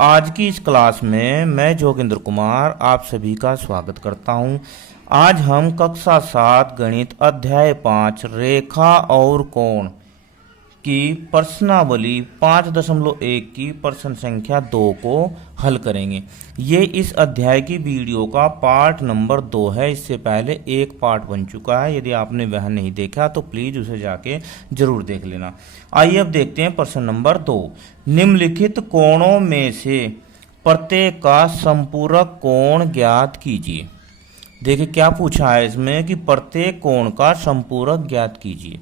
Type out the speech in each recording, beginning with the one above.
आज की इस क्लास में मैं जोगिंद्र कुमार आप सभी का स्वागत करता हूं। आज हम कक्षा 7 गणित अध्याय 5 रेखा और कोण की प्रश्नावली 5.1 की प्रश्न संख्या 2 को हल करेंगे। ये इस अध्याय की वीडियो का पार्ट नंबर 2 है। इससे पहले एक पार्ट बन चुका है। यदि आपने वह नहीं देखा तो प्लीज उसे जाके जरूर देख लेना। आइए अब देखते हैं प्रश्न नंबर 2। निम्नलिखित कोणों में से प्रत्येक का संपूरक कोण ज्ञात कीजिए। देखिए क्या पूछा है इसमें कि प्रत्येक कोण का संपूरक ज्ञात कीजिए।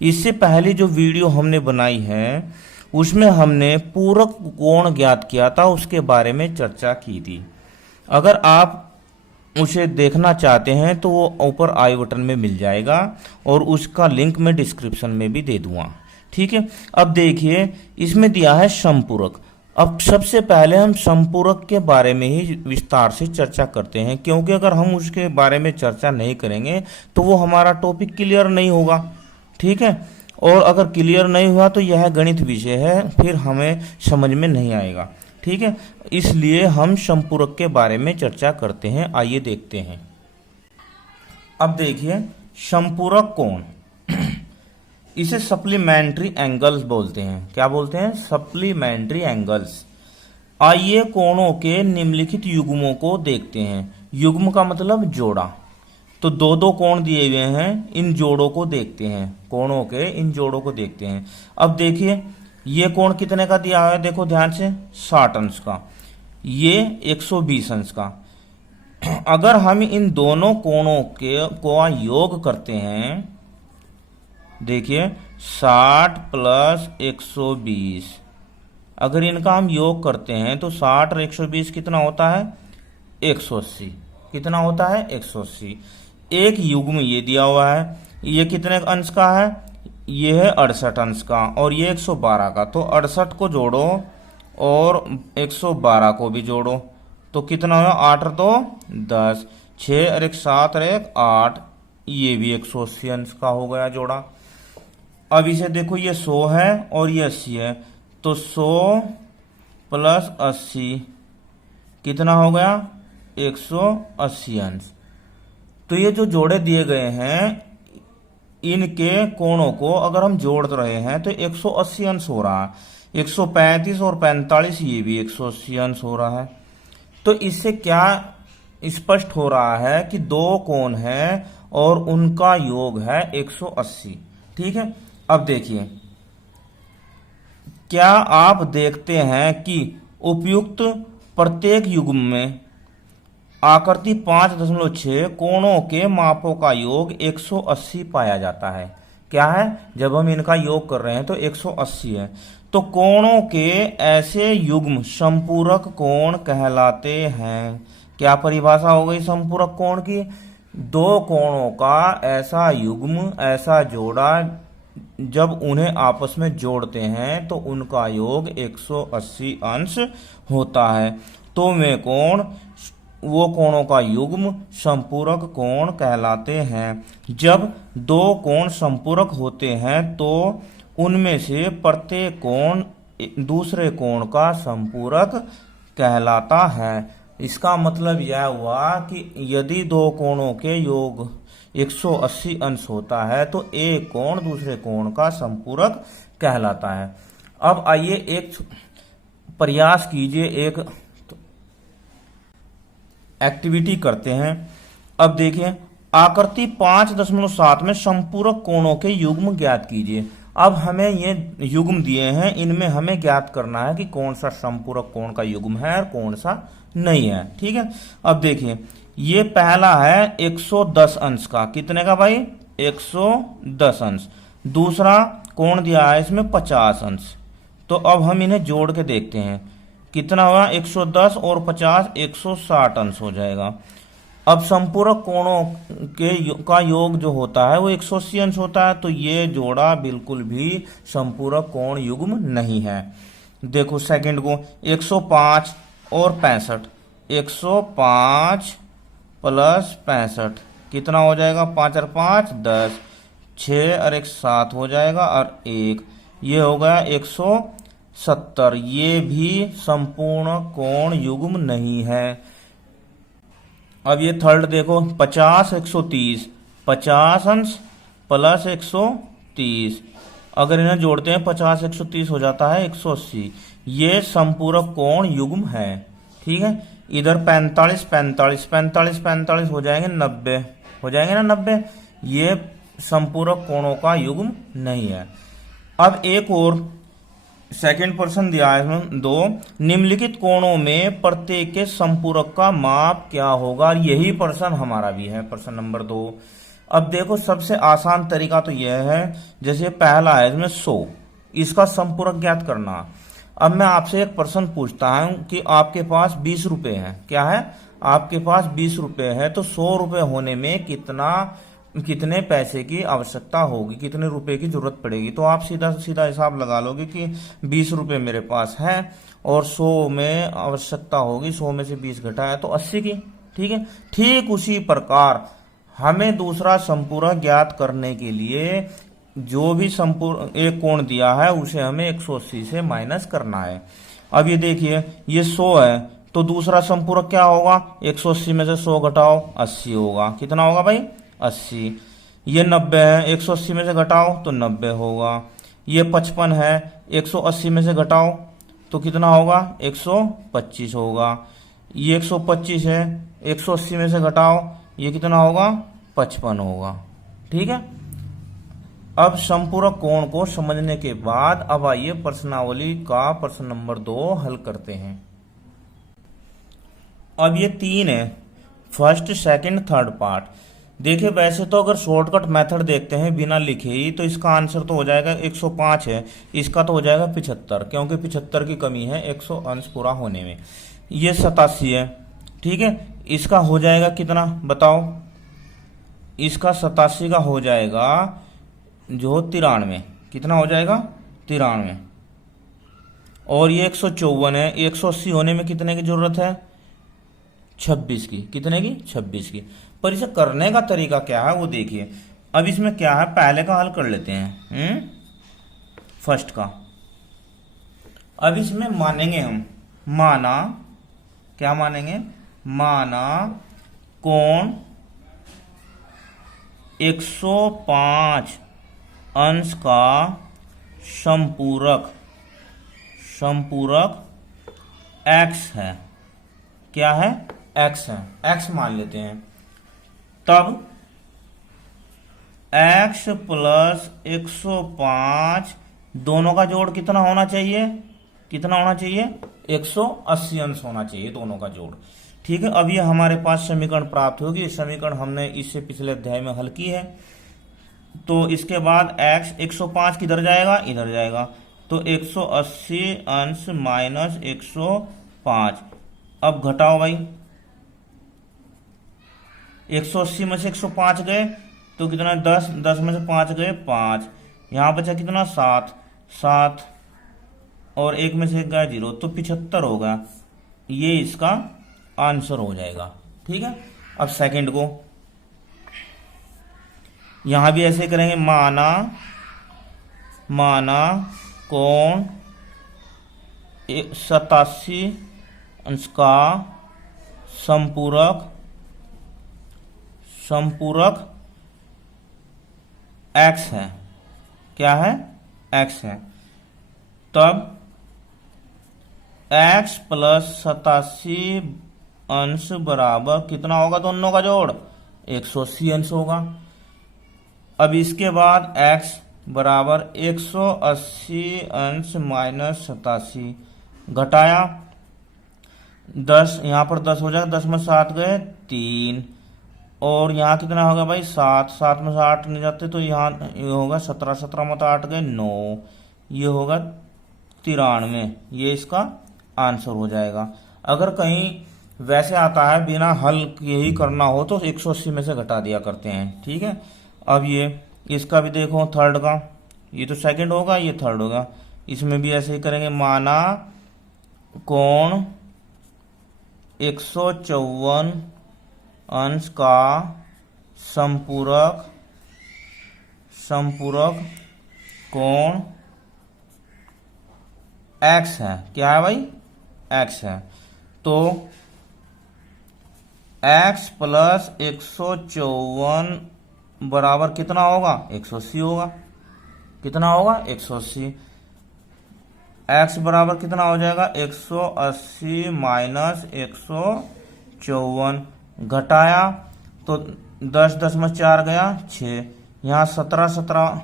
इससे पहले जो वीडियो हमने बनाई है उसमें हमने पूरक कोण ज्ञात किया था, उसके बारे में चर्चा की थी। अगर आप उसे देखना चाहते हैं तो वो ऊपर आई बटन में मिल जाएगा और उसका लिंक मैं डिस्क्रिप्शन में भी दे दूंगा। ठीक है, अब देखिए इसमें दिया है संपूरक। अब सबसे पहले हम संपूरक के बारे में ही विस्तार से चर्चा करते हैं, क्योंकि अगर हम उसके बारे में चर्चा नहीं करेंगे तो वो हमारा टॉपिक क्लियर नहीं होगा। ठीक है, और अगर क्लियर नहीं हुआ तो यह गणित विषय है, फिर हमें समझ में नहीं आएगा। ठीक है, इसलिए हम संपूरक के बारे में चर्चा करते हैं। आइए देखते हैं। अब देखिए संपूरक कोण, इसे सप्लीमेंट्री एंगल्स बोलते हैं। क्या बोलते हैं? Supplementary angles. आइए कोणों के निम्नलिखित युग्मों को देखते हैं। युग्म का मतलब जोड़ा। तो दो दो कोण दिए हुए हैं, इन जोड़ों को देखते हैं। कोणों के इन जोड़ों को देखते हैं। अब देखिए ये कोण कितने का दिया हुआ है, देखो ध्यान से, 60 अंश का, ये 120 अंश का। अगर हम इन दोनों कोणों को योग करते हैं, देखिए 60 प्लस 120, अगर इनका हम योग करते हैं तो 60 और 120 कितना होता है? 180। कितना होता है? 180। एक युग्म ये दिया हुआ है, ये कितने अंश का है? ये है 68 अंश का और ये 112 का। तो 68 को जोड़ो और 112 को भी जोड़ो तो कितना हुआ? 8 और 2 10, 6 और 1 7 और 1 8, ये भी 180 अंश का हो गया जोड़ा। अब इसे देखो, ये 100 है और ये 80 है, तो 100 प्लस 80 कितना हो गया? 180 अंश। तो ये जो जोड़े दिए गए हैं इनके कोणों को अगर हम जोड़ रहे हैं तो 180 अंश हो रहा है। 135 और 45 ये भी 180 अंश हो रहा है। तो इससे क्या स्पष्ट हो रहा है कि दो कोण हैं और उनका योग है 180। ठीक है, अब देखिए क्या आप देखते हैं कि उपयुक्त प्रत्येक युग्म में आकृति 5.6 कोणों के मापों का योग 180 पाया जाता है। क्या है? जब हम इनका योग कर रहे हैं तो 180 है। तो कोणों के ऐसे युग्म संपूरक कोण कहलाते हैं। क्या परिभाषा हो गई संपूरक कोण की? दो कोणों का ऐसा युग्म, ऐसा जोड़ा, जब उन्हें आपस में जोड़ते हैं तो उनका योग 180 अंश होता है। तो वे कोण, वो कोणों का युग्म संपूरक कोण कहलाते हैं। जब दो कोण संपूरक होते हैं तो उनमें से प्रत्येक कोण दूसरे कोण का संपूरक कहलाता है। इसका मतलब यह हुआ कि यदि दो कोणों के योग 180 अंश होता है तो एक कोण दूसरे कोण का संपूरक कहलाता है। अब आइए एक प्रयास कीजिए, एक एक्टिविटी करते हैं। अब देखिए आकृति 5.7 में संपूरक कोणों के युग्म ज्ञात कीजिए। अब हमें ये युग्म दिए हैं, इनमें हमें ज्ञात करना है कि कौन सा संपूरक कोण का युग्म है और कौन सा नहीं है। ठीक है, अब देखिए ये पहला है 110 अंश का। कितने का भाई? 110 अंश। दूसरा कोण दिया है इसमें 50 अंश। तो अब हम इन्हें जोड़ के देखते हैं कितना हुआ? 110 और 50 160 अंश हो जाएगा। अब संपूरक कोणों का योग जो होता है वो 180 अंश होता है, तो ये जोड़ा बिल्कुल भी संपूरक कोण युग्म नहीं है। देखो सेकंड को, 105 और 65, 105 प्लस 65 कितना हो जाएगा? 5 और 5 10, 6 और 1 7 हो जाएगा और 1, ये हो गया 160 70, ये भी संपूर्ण कोण युग्म नहीं है। अब ये थर्ड देखो, 50 130, 50 अंश प्लस 130, अगर इन्हें जोड़ते हैं 50 130 हो जाता है 180, ये संपूरक कोण युग्म है। ठीक है, इधर 45 45 45 45 हो जाएंगे 90, हो जाएंगे ना 90, ये संपूरक कोणों का युग्म नहीं है। अब एक और सेकंड प्रश्न दिया है इसमें दो, निम्नलिखित कोणों में प्रत्येक के संपूरक का माप क्या होगा। यही प्रश्न हमारा भी है, प्रश्न नंबर 2। अब देखो सबसे आसान तरीका तो यह है, जैसे पहला है इसमें 100, इसका संपूरक ज्ञात करना। अब मैं आपसे एक प्रश्न पूछता हूं कि आपके पास 20 रुपए हैं, क्या है, आपके पास 20 रुपए है, तो 100 रुपए होने में कितने पैसे की आवश्यकता होगी, कितने रुपए की जरूरत पड़ेगी। तो आप सीधा सीधा हिसाब लगा लोगे कि 20 रुपए मेरे पास है और 100 में आवश्यकता होगी, 100 में से 20 घटाया तो 80 की। ठीक है, ठीक उसी प्रकार हमें दूसरा संपूरक ज्ञात करने के लिए जो भी संपूर्ण एक कोण दिया है उसे हमें 180 से माइनस करना है। अब ये देखिए, ये 100 है, तो दूसरा संपूरक क्या होगा, 180 में से 100 घटाओ 80 होगा। कितना होगा भाई, 80। ये 90 है, 180 में से घटाओ तो 90 होगा। ये 55 है, 180 में से घटाओ तो कितना होगा, 125 होगा। ये 125 है, 180 में से घटाओ, ये कितना होगा, 55 होगा। ठीक है, अब संपूरक कोण को समझने के बाद अब आइए प्रश्नावली का प्रश्न नंबर 2 हल करते हैं। अब ये 3 है, फर्स्ट सेकंड थर्ड पार्ट। देखिए वैसे तो अगर शॉर्टकट मेथड देखते हैं बिना लिखे ही, तो इसका आंसर तो हो जाएगा 105 है, इसका तो हो जाएगा 75, क्योंकि 75 की कमी है 100 अंश पूरा होने में। ये 87 है, ठीक है, इसका हो जाएगा कितना बताओ, इसका 87 का हो जाएगा जो 93, कितना हो जाएगा 93। और ये 154 है, 180 होने में कितने की जरूरत है, 26 की। कितने की, 26 की। पर इसे करने का तरीका क्या है वो देखिए। अब इसमें क्या है, पहले का हल कर लेते हैं, फर्स्ट का। अब इसमें मानेंगे हम, माना, क्या मानेंगे, माना कोण 105 अंश का संपूरक x है। क्या है, x है, x मान लेते हैं। तब x प्लस 105 दोनों का जोड़ कितना होना चाहिए, कितना होना चाहिए, 180 अंश होना चाहिए दोनों का जोड़। ठीक है, अब ये हमारे पास समीकरण प्राप्त होगी। इस समीकरण हमने इससे पिछले अध्याय में हल की है। तो इसके बाद x 105 किधर जाएगा, इधर जाएगा, तो 180 अंश माइनस 105। अब घटाओ भाई, 180 में से 105 गए तो कितना, 10, 10 में से 5 गए 5, यहां बचा कितना 7, 7 और 1 में से 1 गया 0, तो 75 होगा। ये इसका आंसर हो जाएगा। ठीक है, अब सेकंड को यहां भी ऐसे करेंगे, माना कोण 87 अंश का संपूरक x है। क्या है, x है। तब x प्लस 87 अंश बराबर कितना होगा, दोनों का जोड़ 180 अंश होगा। अब इसके बाद x बराबर 180 अंश माइनस 87, घटाया 10, यहां पर 10 हो जाएगा, 10 में 7 गए 3, और यहाँ कितना होगा भाई 7, 7 में से 8 नहीं जाते तो यहाँ ये होगा 17, 17 में 8 गए 9, ये होगा 93। ये इसका आंसर हो जाएगा। अगर कहीं वैसे आता है बिना हल यही करना हो तो 180 में से घटा दिया करते हैं। ठीक है, अब ये इसका भी देखो, थर्ड का, ये तो सेकंड होगा, ये थर्ड होगा। इसमें भी ऐसे ही करेंगे, माना कोण 154 अंश का संपूरक कोण एक्स है। क्या है भाई? एक्स है। तो एक्स प्लस 154 बराबर कितना होगा? 180 होगा। कितना होगा? 180। एक्स बराबर कितना हो जाएगा? 180 माइनस 154, घटाया तो 10 10 में 4 गया 6, यहाँ 17 17,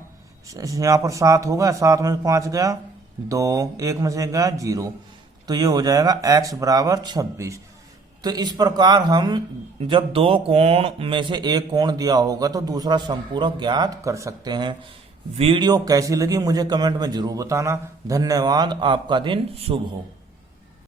यहाँ पर 7 हो गया, 7 में से 5 गया 2, 1 में से गया 0, तो ये हो जाएगा एक्स बराबर 26। तो इस प्रकार हम जब दो कोण में से एक कोण दिया होगा तो दूसरा समपूरक ज्ञात कर सकते हैं। वीडियो कैसी लगी मुझे कमेंट में जरूर बताना। धन्यवाद। आपका दिन शुभ हो।